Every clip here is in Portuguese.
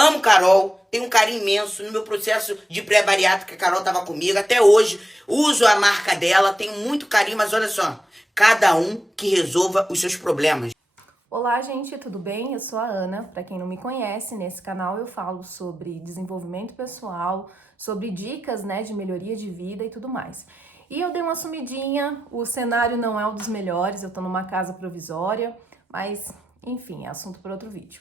Amo Carol, tenho um carinho imenso. No meu processo de pré-bariátrica, a Carol estava comigo. Até hoje, uso a marca dela, tenho muito carinho, mas olha só, cada um que resolva os seus problemas. Olá, gente, tudo bem? Eu sou a Ana. Para quem não me conhece, nesse canal eu falo sobre desenvolvimento pessoal, sobre dicas, de melhoria de vida e tudo mais. E eu dei uma sumidinha, o cenário não é um dos melhores, eu tô numa casa provisória, mas enfim, é assunto para outro vídeo.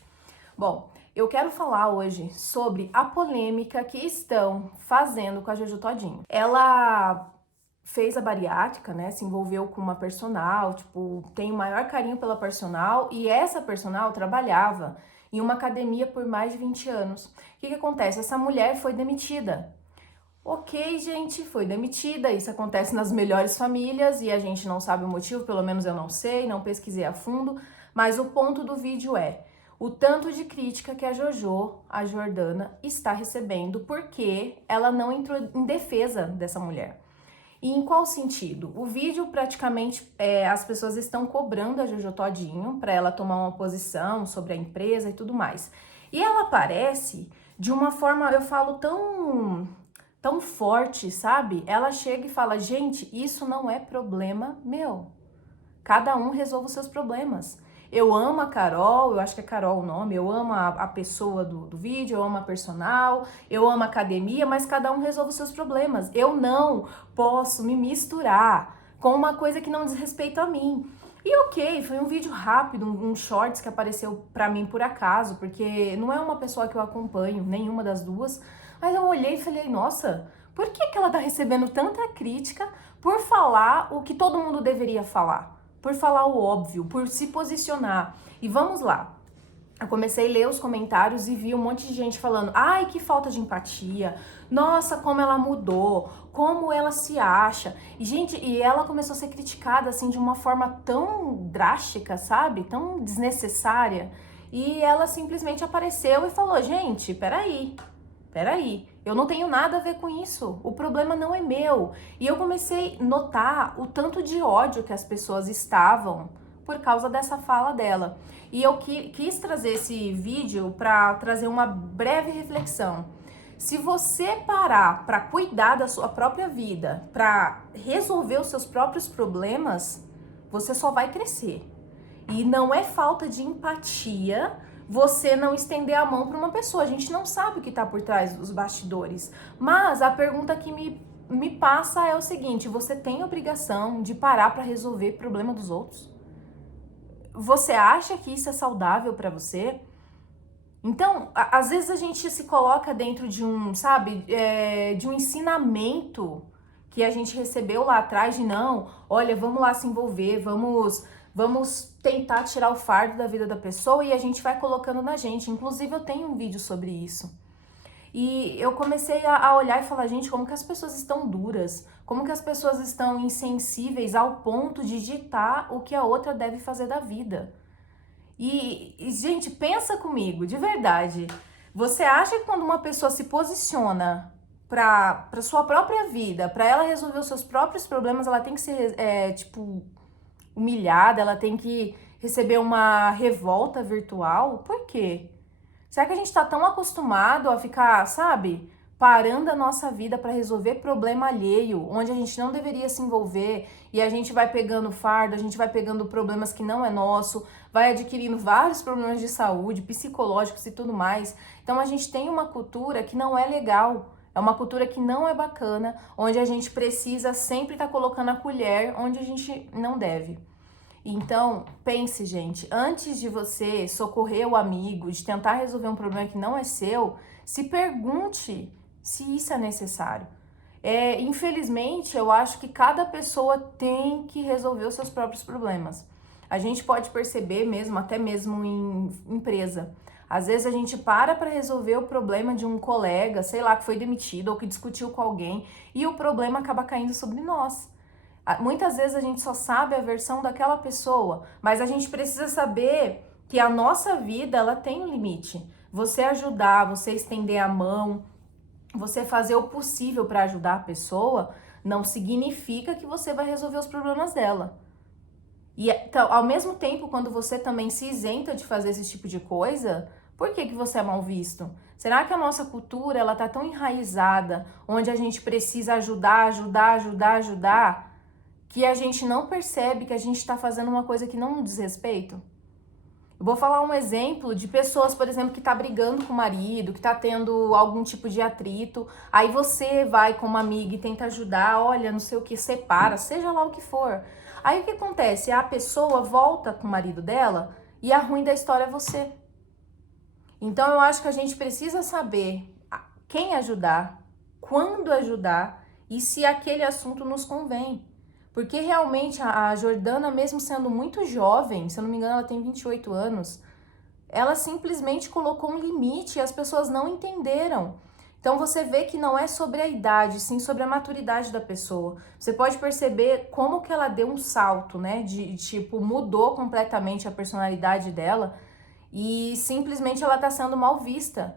Bom, eu quero falar hoje sobre a polêmica que estão fazendo com a Jojo Todinho. Ela fez a bariátrica, se envolveu com uma personal, tem o maior carinho pela personal, e essa personal trabalhava em uma academia por mais de 20 anos. O que acontece? Essa mulher foi demitida. Ok, gente, foi demitida, isso acontece nas melhores famílias e a gente não sabe o motivo, pelo menos eu não sei, não pesquisei a fundo, mas o ponto do vídeo é o tanto de crítica que a Jojo, a Jordana, está recebendo porque ela não entrou em defesa dessa mulher. E em qual sentido? O vídeo praticamente as pessoas estão cobrando a Jojo Todinho para ela tomar uma posição sobre a empresa e tudo mais. E ela aparece de uma forma, eu falo, tão forte, sabe? Ela chega e fala, gente, isso não é problema meu. Cada um resolve os seus problemas. Eu amo a Carol, eu acho que é Carol o nome, eu amo a pessoa do vídeo, eu amo a personal, eu amo a academia, mas cada um resolve os seus problemas. Eu não posso me misturar com uma coisa que não diz respeito a mim. E ok, foi um vídeo rápido, um shorts que apareceu pra mim por acaso, porque não é uma pessoa que eu acompanho, nenhuma das duas, mas eu olhei e falei, nossa, por que ela tá recebendo tanta crítica por falar o que todo mundo deveria falar? Por falar o óbvio, por se posicionar. E vamos lá. Eu comecei a ler os comentários e vi um monte de gente falando, ai, que falta de empatia, nossa, como ela mudou, como ela se acha. E, gente, e ela começou a ser criticada, assim, de uma forma tão drástica, sabe? Tão desnecessária. E ela simplesmente apareceu e falou, gente, peraí, eu não tenho nada a ver com isso, o problema não é meu. E eu comecei a notar o tanto de ódio que as pessoas estavam por causa dessa fala dela. E eu quis trazer esse vídeo para trazer uma breve reflexão. Se você parar para cuidar da sua própria vida, para resolver os seus próprios problemas, você só vai crescer. E não é falta de empatia você não estender a mão para uma pessoa. A gente não sabe o que está por trás dos bastidores. Mas a pergunta que me passa é o seguinte: você tem obrigação de parar para resolver o problema dos outros? Você acha que isso é saudável para você? Então, às vezes a gente se coloca dentro de um, sabe, de um ensinamento que a gente recebeu lá atrás de não, olha, vamos lá se envolver, vamos tentar tirar o fardo da vida da pessoa e a gente vai colocando na gente. Inclusive, eu tenho um vídeo sobre isso. E eu comecei a olhar e falar, gente, como que as pessoas estão duras? Como que as pessoas estão insensíveis ao ponto de ditar o que a outra deve fazer da vida? E gente, pensa comigo, de verdade. Você acha que quando uma pessoa se posiciona para sua própria vida, para ela resolver os seus próprios problemas, ela tem que ser, humilhada, ela tem que receber uma revolta virtual? Por quê? Será que a gente tá tão acostumado a ficar, sabe, parando a nossa vida para resolver problema alheio, onde a gente não deveria se envolver, e a gente vai pegando fardo, a gente vai pegando problemas que não é nosso, vai adquirindo vários problemas de saúde, psicológicos e tudo mais. Então a gente tem uma cultura que não é legal. É uma cultura que não é bacana, onde a gente precisa sempre estar colocando a colher onde a gente não deve. Então, pense, gente, antes de você socorrer o amigo, de tentar resolver um problema que não é seu, se pergunte se isso é necessário. Infelizmente, eu acho que cada pessoa tem que resolver os seus próprios problemas. A gente pode perceber mesmo, até mesmo em empresa. Às vezes a gente para resolver o problema de um colega, sei lá, que foi demitido ou que discutiu com alguém e o problema acaba caindo sobre nós. Muitas vezes a gente só sabe a versão daquela pessoa, mas a gente precisa saber que a nossa vida, ela tem um limite. Você ajudar, você estender a mão, você fazer o possível para ajudar a pessoa, não significa que você vai resolver os problemas dela. E então, ao mesmo tempo, quando você também se isenta de fazer esse tipo de coisa, Por que você é mal visto? Será que a nossa cultura ela tá tão enraizada, onde a gente precisa ajudar, que a gente não percebe que a gente está fazendo uma coisa que não diz respeito? Eu vou falar um exemplo de pessoas, por exemplo, que tá brigando com o marido, que tá tendo algum tipo de atrito. Aí você vai com uma amiga e tenta ajudar, olha, não sei o que, separa, seja lá o que for. Aí o que acontece? A pessoa volta com o marido dela e a ruim da história é você. Então eu acho que a gente precisa saber quem ajudar, quando ajudar e se aquele assunto nos convém. Porque realmente a Jordana, mesmo sendo muito jovem, se eu não me engano ela tem 28 anos, ela simplesmente colocou um limite e as pessoas não entenderam. Então você vê que não é sobre a idade, sim sobre a maturidade da pessoa. Você pode perceber como que ela deu um salto, né? Tipo, mudou completamente a personalidade dela e simplesmente ela tá sendo mal vista.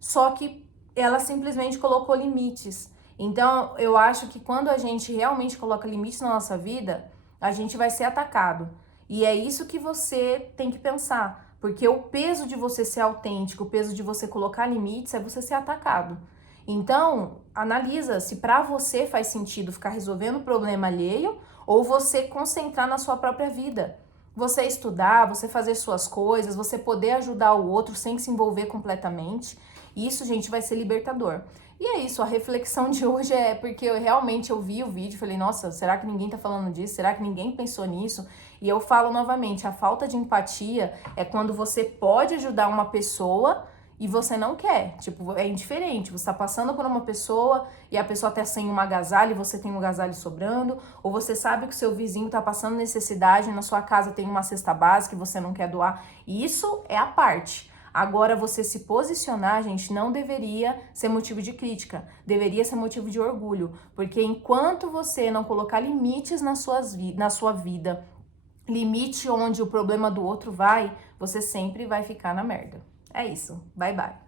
Só que ela simplesmente colocou limites. Então, eu acho que quando a gente realmente coloca limites na nossa vida, a gente vai ser atacado. E é isso que você tem que pensar. Porque o peso de você ser autêntico, o peso de você colocar limites é você ser atacado. Então, analisa se para você faz sentido ficar resolvendo o problema alheio ou você concentrar na sua própria vida. Você estudar, você fazer suas coisas, você poder ajudar o outro sem se envolver completamente. Isso, gente, vai ser libertador. E é isso, a reflexão de hoje é porque eu vi o vídeo e falei, nossa, será que ninguém tá falando disso? Será que ninguém pensou nisso? E eu falo novamente, a falta de empatia é quando você pode ajudar uma pessoa e você não quer. Tipo, é indiferente. Você tá passando por uma pessoa e a pessoa tá sem um agasalho e você tem um agasalho sobrando, ou você sabe que o seu vizinho tá passando necessidade e na sua casa tem uma cesta básica e você não quer doar. Isso é a parte. Agora, você se posicionar, gente, não deveria ser motivo de crítica, deveria ser motivo de orgulho, porque enquanto você não colocar limites na sua vida, limite onde o problema do outro vai, você sempre vai ficar na merda. É isso, bye bye.